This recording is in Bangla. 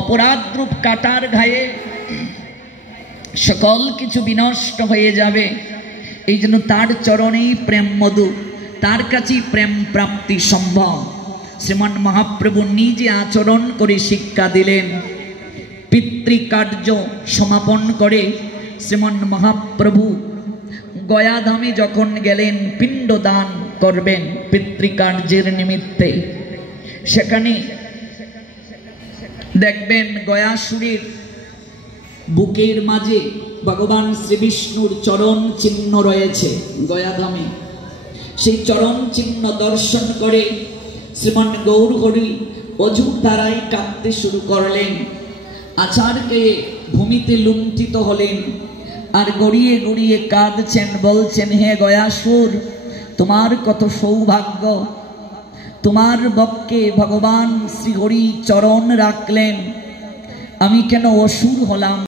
অপরাধ রূপ কাটার ঘায়ে সকল কিছু বিনষ্ট হয়ে যাবে। এই জন্য তার চরণেই প্রেম মধু, তার কাছেই প্রেম প্রাপ্তি সম্ভব। শ্রীমান মহাপ্রভু নিজে আচরণ করে শিক্ষা দিলেন। পিতৃকার্য সমাপন করে শ্রীমান মহাপ্রভু গয়াধামে যখন গেলেন পিণ্ডদান করবেন পিতৃকার্যের নিমিত্তে, সেখানে দেখবেন গয়াসুরের বুকের মাঝে ভগবান শ্রী বিষ্ণুর চরণ চিহ্ন রয়েছে গয়াধামে। সেই চরণ চিহ্ন দর্শন করে শ্রীমান গৌর হরি অঝুর দ্বারাই কাঁদতে শুরু করলেন। আচারকে ভূমিতে লুণ্ঠিত হলেন আর গড়িয়ে গড়িয়ে কাঁদছেন, বলছেন, হে গয়াসুর, তোমার কত সৌভাগ্য, তোমার বক্ষে ভগবান শ্রী হরি চরণ রাখলেন, আমি কেন অসুর হলাম।